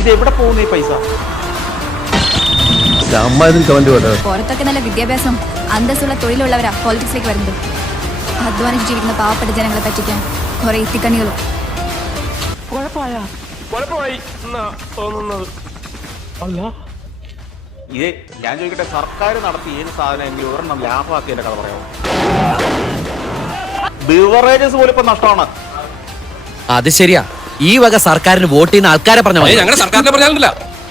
ഇത് എവിടെ പോകുന്നു ഈ പൈസ? പുറത്തൊക്കെ നല്ല വിദ്യാഭ്യാസം അന്തസ്സുള്ള തൊഴിലുള്ളവരാ പോളിറ്റിക്സിലേക്ക് വരുന്നത്. അധ്വാനിച്ച് ജീവിക്കുന്ന പാവപ്പെട്ട ജനങ്ങളെ പറ്റിക്കാൻ കുറെ ഇത്തിക്കണികളും കുഴപ്പമായി? എന്നാ തോന്നുന്നത്. അല്ല. ഇത് ഞാൻ ചോദിക്കട്ടെ സർക്കാർ നടത്തി ഏത് സാധനം എങ്കിലും ഒരെണ്ണം ലാഭമാക്കിയതിന്റെ കഥ പറയാമോ? ബിവറേജസ് പോലും ഇപ്പൊ നഷ്ടമാണ് അത് ശരിയാ. ഈ വക സർക്കാരിന് വോട്ട് ചെയ്യുന്ന ആൾക്കാരെ പറഞ്ഞ. ഞങ്ങളുടെ സർക്കാരിനെ പറഞ്ഞാലില്ല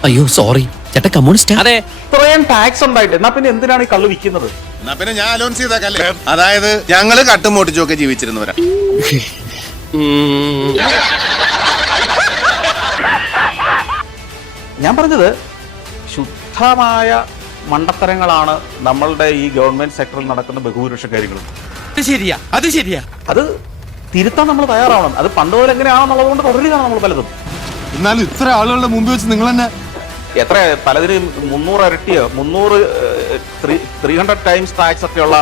അയ്യോ സോറി ചേട്ടാ കമ്മ്യൂണിസ്റ്റ് അതെ. ഇത്രയും ടാക്സ് ഉണ്ടായിട്ട് എന്നാ പിന്നെ എന്തിനാണ് ഈ കള്ള് വിൽക്കുന്നത്? എന്നാ പിന്നെ ഞാൻ അലോൺസ് ചെയ്തേക്കല്ലേ? അതായത് ഞങ്ങൾ കട്ടും മോട്ടിച്ചും ഒക്കെ ജീവിച്ചിരുന്നവരാ. ഞാൻ പറഞ്ഞത് ശുദ്ധമായ മണ്ടത്തരങ്ങളാണ് നമ്മളുടെ ഈ ഗവൺമെന്റ് സെക്ടറിൽ നടക്കുന്ന ബഹുഭൂരിപക്ഷ കാര്യങ്ങളും. അത് ശരിയാ അത് ശരിയാ. അത് തിരുത്താൻ നമ്മൾ തയ്യാറാവണം. അത് പണ്ട് പോലെ എങ്ങനെയാണെന്നുള്ളത് കൊണ്ട് തുടരുകയാണ് നമ്മൾ പലതും. എന്നാലും ഇത്ര ആളുകളുടെ മുമ്പിൽ വെച്ച് നിങ്ങൾ തന്നെ എത്ര പലതിനും മുന്നൂറ് ഇരട്ടിയോ മുന്നൂറ് ത്രീ ഹൺഡ്രഡ് ടൈംസ് ടാക്സ് ഒക്കെ ഉള്ള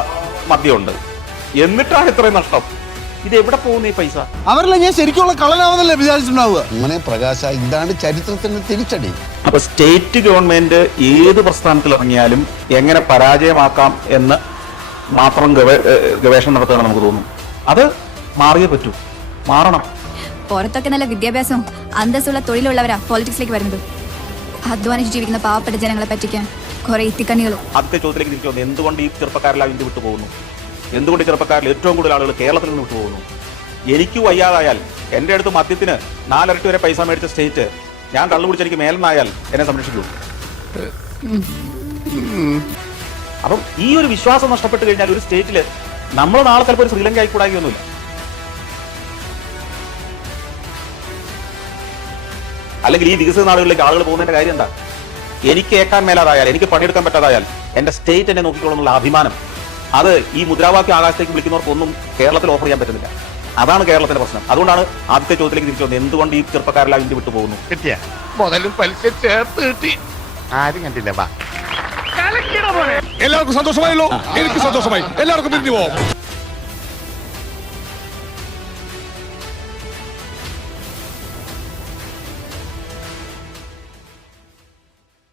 മദ്യമുണ്ട്. എന്നിട്ടാണ് ഇത്രയും നഷ്ടം. ഇത് എവിടെ പോകുന്നു ഈ പൈസ? അവരല്ല ഞാൻ ശരിക്കുള്ള കളനാവുന്നല്ലേ വിചാരിച്ചിട്ടുണ്ടാവുക. അങ്ങനെ പ്രകാശ ഇതാണ് ചരിത്രത്തിന്റെ തിരിച്ചടി. അപ്പൊ സ്റ്റേറ്റ് ഗവൺമെന്റ് ഏത് പ്രസ്ഥാനത്തിൽ ഇറങ്ങിയാലും എങ്ങനെ പരാജയമാക്കാം എന്ന് മാത്രം ഗവേഷണം നടത്തുകയാണ് നമുക്ക് തോന്നും. അത് മാറിയേ പറ്റൂ. മാറണം. പുറത്തൊക്കെ നല്ല വിദ്യാഭ്യാസവും അന്തസ്സുള്ള തൊഴിലുള്ളവരാ പോളിറ്റിക്സിലേക്ക് വരുന്നത്. അധ്വാനിച്ച് ജീവിക്കുന്ന പാവപ്പെട്ട ജനങ്ങളെ പറ്റിക്കാൻ കുറെ ഇത്തിക്കണ്ണികളും ആദ്യത്തെ ചോദ്യത്തിലേക്ക് തിരിച്ചു വന്നു. എന്തുകൊണ്ട് ഈ ചെറുപ്പക്കാരെല്ലാം ഇന്ത്യ വിട്ടു പോകുന്നു? എന്തുകൊണ്ട് ചെറുപ്പക്കാരിൽ ഏറ്റവും കൂടുതൽ ആളുകൾ കേരളത്തിൽ നിന്ന് വിട്ടു പോകുന്നു? എനിക്ക് വയ്യാതായാൽ എന്റെ അടുത്ത് മദ്യത്തിന് നാലരട്ടി വരെ പൈസ മേടിച്ച സ്റ്റേറ്റ് ഞാൻ കള്ളു കുടിച്ച് എനിക്ക് മേലെന്നായാൽ എന്നെ സംരക്ഷിക്കൂ. അപ്പം ഈ ഒരു വിശ്വാസം നഷ്ടപ്പെട്ട് കഴിഞ്ഞാൽ ഒരു സ്റ്റേറ്റിൽ നമ്മൾ നാളെ ചിലപ്പോൾ ഒരു ശ്രീലങ്ക ആയിക്കൂടാകിയൊന്നുമില്ല അല്ലെങ്കിൽ ഈ വികസിത നാടുകളിലേക്ക് ആളുകൾ പോകുന്നതിന്റെ കാര്യം എന്താ? എനിക്ക് ഏക്കാൻ മേലാതായാൽ എനിക്ക് പണിയെടുക്കാൻ പറ്റാതായാൽ എന്റെ സ്റ്റേറ്റ് എന്നെ നോക്കിക്കോളുന്നുള്ള അഭിമാനം. അത് ഈ മുദ്രാവാക്യം ആകാശത്തേക്ക് വിളിക്കുന്നവർക്കൊന്നും കേരളത്തിൽ ഓഫർ ചെയ്യാൻ പറ്റുന്നില്ല. അതാണ് കേരളത്തിന്റെ പ്രശ്നം. അതുകൊണ്ടാണ് ആദ്യത്തെ ചോദ്യത്തിലേക്ക് തിരിച്ചു വന്നത്. എന്തുകൊണ്ട് ഈ ചെറുപ്പക്കാരെല്ലാം ഇന്ത്യ വിട്ടു പോകുന്നു? കിട്ടിയ. മുതലും പലിശ ചേർത്ത് കിട്ടി. ആരും കണ്ടില്ല വാ. എല്ലാവർക്കും സന്തോഷമായല്ലോ. എനിക്ക് സന്തോഷമായി. എല്ലാവർക്കും പിരിഞ്ഞു പോവാം.